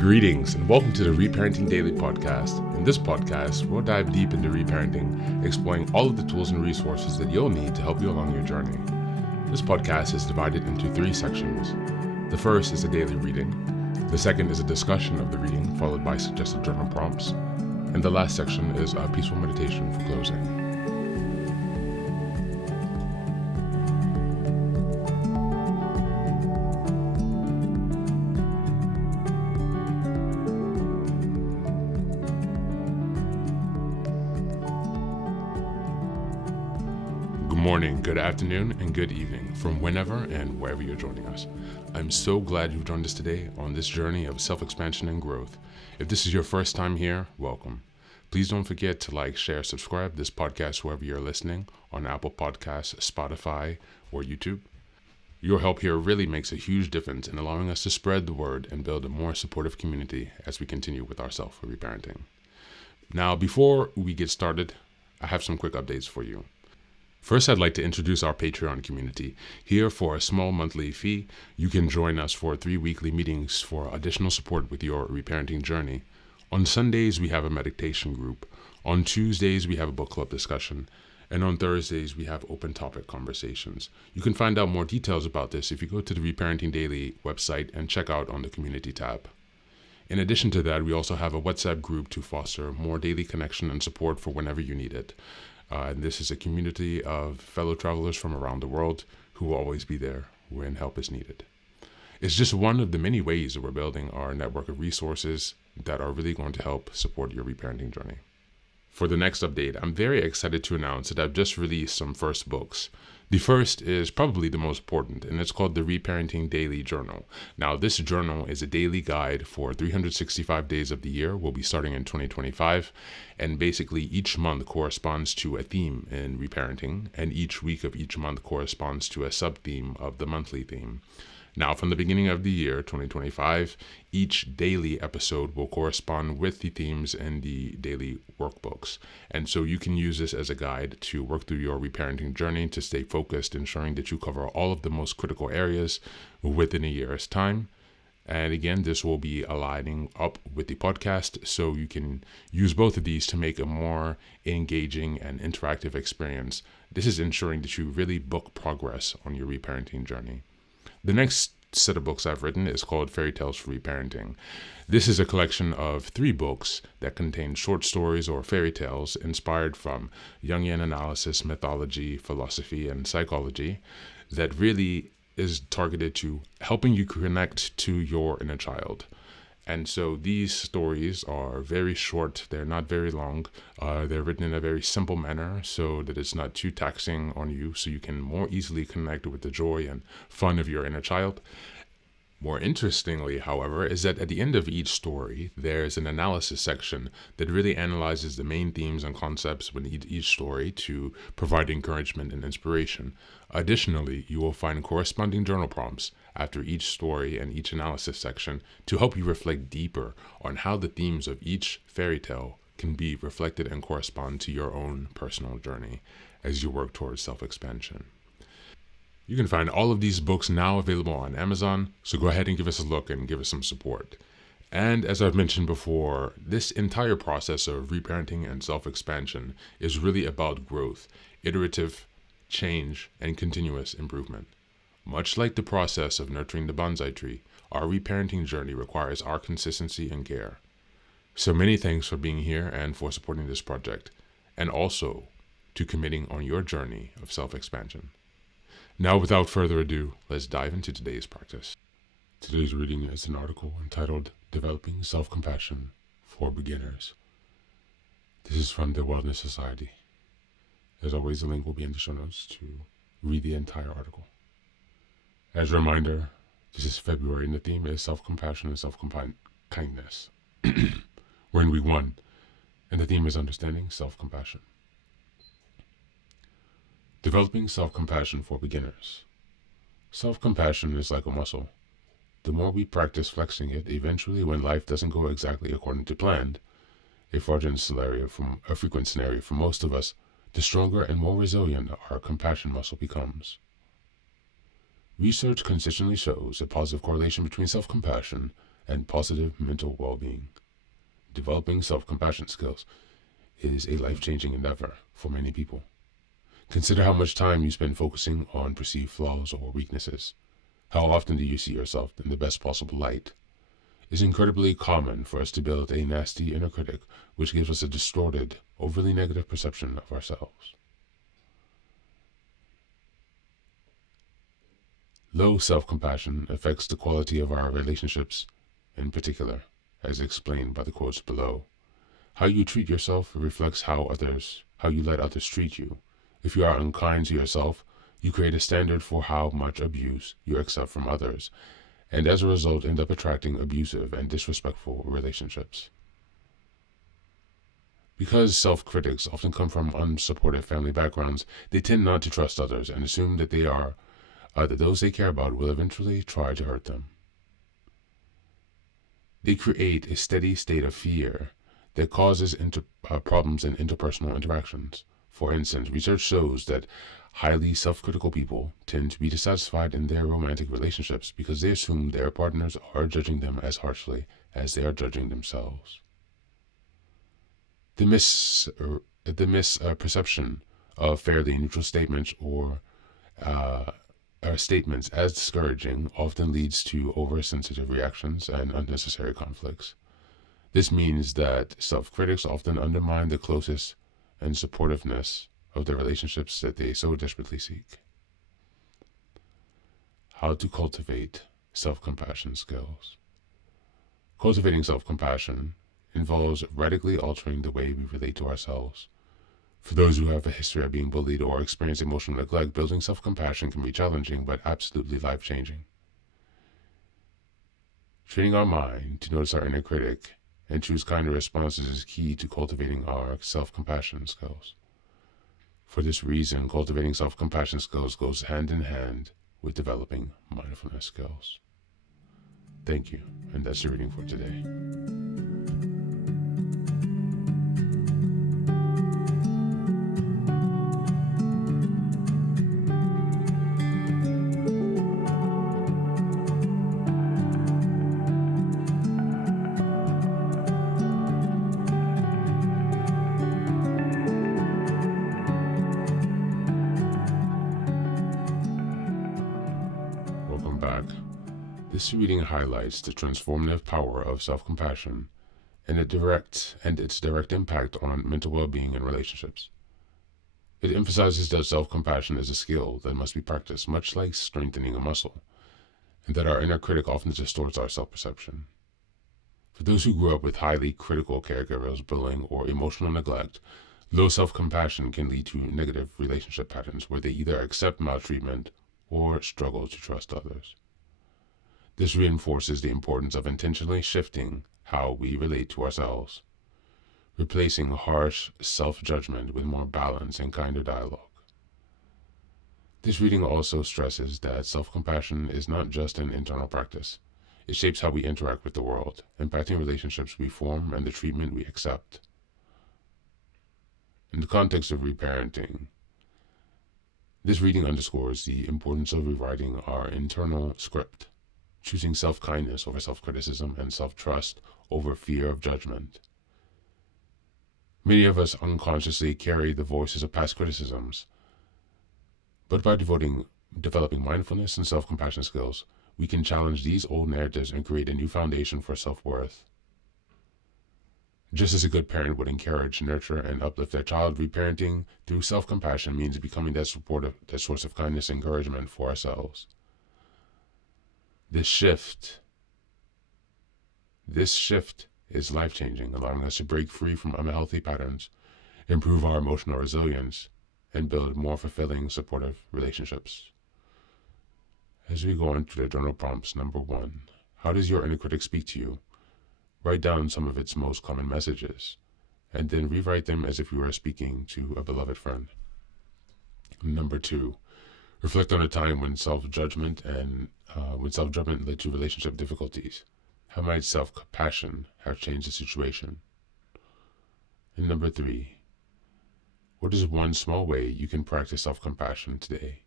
Greetings and welcome to the Reparenting Daily podcast. In this podcast, we'll dive deep into reparenting, exploring all of the tools and resources that you'll need to help you along your journey. This podcast is divided into 3 sections. The first is a daily reading. The second is a discussion of the reading, followed by suggested journal prompts. And the last section is a peaceful meditation for closing. Good morning, good afternoon, and good evening from whenever and wherever you're joining us. I'm so glad you've joined us today on this journey of self-expansion and growth. If this is your first time here, welcome. Please don't forget to like, share, subscribe this podcast wherever you're listening, on Apple Podcasts, Spotify, or YouTube. Your help here really makes a huge difference in allowing us to spread the word and build a more supportive community as we continue with our self-reparenting. Now, before we get started, I have some quick updates for you. First, I'd like to introduce our Patreon community. Here, for a small monthly fee, you can join us for 3 weekly meetings for additional support with your reparenting journey. On Sundays, we have a meditation group. On Tuesdays, we have a book club discussion. And on Thursdays, we have open topic conversations. You can find out more details about this if you go to the Reparenting Daily website and check out on the community tab. In addition to that, we also have a WhatsApp group to foster more daily connection and support for whenever you need it. And this is a community of fellow travelers from around the world who will always be there when help is needed. It's just one of the many ways that we're building our network of resources that are really going to help support your reparenting journey. For the next update, I'm very excited to announce that I've just released some first books. The first is probably the most important, and it's called the Reparenting Daily Journal. Now, this journal is a daily guide for 365 days of the year. We'll be starting in 2025, and basically each month corresponds to a theme in reparenting, and each week of each month corresponds to a sub-theme of the monthly theme. Now, from the beginning of the year, 2025, each daily episode will correspond with the themes in the daily workbooks. And so you can use this as a guide to work through your reparenting journey to stay focused, ensuring that you cover all of the most critical areas within a year's time. And again, this will be aligning up with the podcast, so you can use both of these to make a more engaging and interactive experience. This is ensuring that you really book progress on your reparenting journey. The next set of books I've written is called Fairy Tales for Reparenting. This is a collection of 3 books that contain short stories or fairy tales inspired from Jungian analysis, mythology, philosophy, and psychology that really is targeted to helping you connect to your inner child. And so these stories are very short. They're not very long. They're written in a very simple manner so that it's not too taxing on you, so you can more easily connect with the joy and fun of your inner child. More interestingly, however, is that at the end of each story, there's an analysis section that really analyzes the main themes and concepts within each story to provide encouragement and inspiration. Additionally, you will find corresponding journal prompts after each story and each analysis section to help you reflect deeper on how the themes of each fairy tale can be reflected and correspond to your own personal journey as you work towards self-expansion. You can find all of these books now available on Amazon, so go ahead and give us a look and give us some support. And as I've mentioned before, this entire process of reparenting and self-expansion is really about growth, iterative change, and continuous improvement. Much like the process of nurturing the bonsai tree, our reparenting journey requires our consistency and care. So many thanks for being here and for supporting this project, and also to committing on your journey of self-expansion. Now, without further ado, let's dive into today's practice. Today's reading is an article entitled Developing Self-Compassion for Beginners. This is from the Wellness Society. As always, the link will be in the show notes to read the entire article. As a reminder, this is February and the theme is self-compassion and self-kindness. We're in week 1, and the theme is understanding self-compassion. Developing self-compassion for beginners. Self-compassion is like a muscle. The more we practice flexing it, eventually when life doesn't go exactly according to plan, a frequent scenario for most of us, the stronger and more resilient our compassion muscle becomes. Research consistently shows a positive correlation between self-compassion and positive mental well-being. Developing self-compassion skills is a life-changing endeavor for many people. Consider how much time you spend focusing on perceived flaws or weaknesses. How often do you see yourself in the best possible light? It's incredibly common for us to build a nasty inner critic, which gives us a distorted, overly negative perception of ourselves. Low self-compassion affects the quality of our relationships in particular, as explained by the quotes below. How you treat yourself reflects how you let others treat you. If you are unkind to yourself, you create a standard for how much abuse you accept from others, and as a result end up attracting abusive and disrespectful relationships. Because self-critics often come from unsupportive family backgrounds, they tend not to trust others and assume that that those they care about will eventually try to hurt them. They create a steady state of fear that causes problems in interpersonal interactions. For instance, research shows that highly self-critical people tend to be dissatisfied in their romantic relationships because they assume their partners are judging them as harshly as they are judging themselves. The misperception of fairly neutral statements or statements as discouraging often leads to oversensitive reactions and unnecessary conflicts. This means that self-critics often undermine the closest and supportiveness of the relationships that they so desperately seek. How to cultivate self-compassion skills. Cultivating self-compassion involves radically altering the way we relate to ourselves. For those who have a history of being bullied or experience emotional neglect, building self-compassion can be challenging but absolutely life-changing. Training our mind to notice our inner critic and choose kinder responses is key to cultivating our self-compassion skills. For this reason, cultivating self-compassion skills goes hand in hand with developing mindfulness skills. Thank you, and that's the reading for today. Welcome back. This reading highlights the transformative power of self-compassion and its direct impact on mental well-being and relationships. It emphasizes that self-compassion is a skill that must be practiced, much like strengthening a muscle, and that our inner critic often distorts our self-perception. For those who grew up with highly critical caregivers, bullying, or emotional neglect, low self-compassion can lead to negative relationship patterns where they either accept maltreatment or struggle to trust others. This reinforces the importance of intentionally shifting how we relate to ourselves, replacing harsh self-judgment with more balance and kinder dialogue. This reading also stresses that self-compassion is not just an internal practice. It shapes how we interact with the world, impacting relationships we form and the treatment we accept. In the context of reparenting, this reading underscores the importance of rewriting our internal script, choosing self-kindness over self-criticism and self-trust over fear of judgment. Many of us unconsciously carry the voices of past criticisms, but by developing mindfulness and self-compassion skills, we can challenge these old narratives and create a new foundation for self-worth. Just as a good parent would encourage, nurture, and uplift their child, reparenting through self-compassion means becoming that source of kindness and encouragement for ourselves. This shift is life-changing, allowing us to break free from unhealthy patterns, improve our emotional resilience, and build more fulfilling, supportive relationships. As we go into the journal prompts, number 1, how does your inner critic speak to you? Write down some of its most common messages, and then rewrite them as if you were speaking to a beloved friend. Number 2, reflect on a time when self-judgment led to relationship difficulties. How might self-compassion have changed the situation? And number 3, what is one small way you can practice self-compassion today?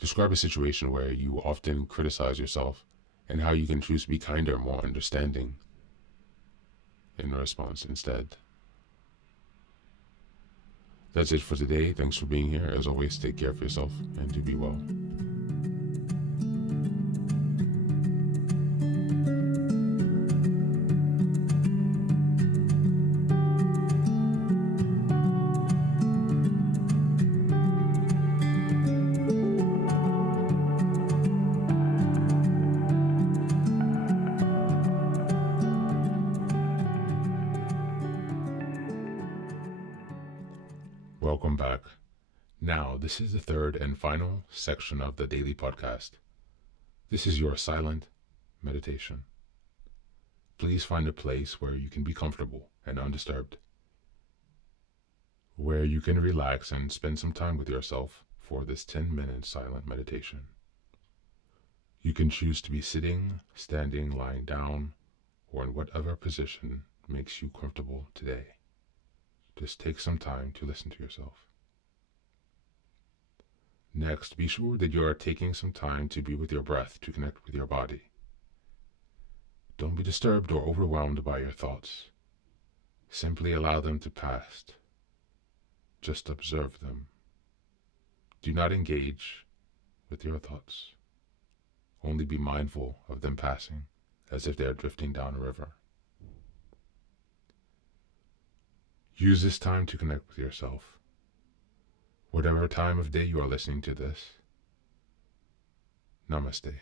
Describe a situation where you often criticize yourself and how you can choose to be kinder, more understanding in response instead. That's it for today. Thanks for being here. As always, take care of yourself and do be well. Welcome back. Now, this is the third and final section of the daily podcast. This is your silent meditation. Please find a place where you can be comfortable and undisturbed, where you can relax and spend some time with yourself for this 10-minute silent meditation. You can choose to be sitting, standing, lying down, or in whatever position makes you comfortable today. Just take some time to listen to yourself. Next, be sure that you are taking some time to be with your breath to connect with your body. Don't be disturbed or overwhelmed by your thoughts. Simply allow them to pass. Just observe them. Do not engage with your thoughts. Only be mindful of them passing, as if they are drifting down a river. Use this time to connect with yourself. Whatever time of day you are listening to this, Namaste.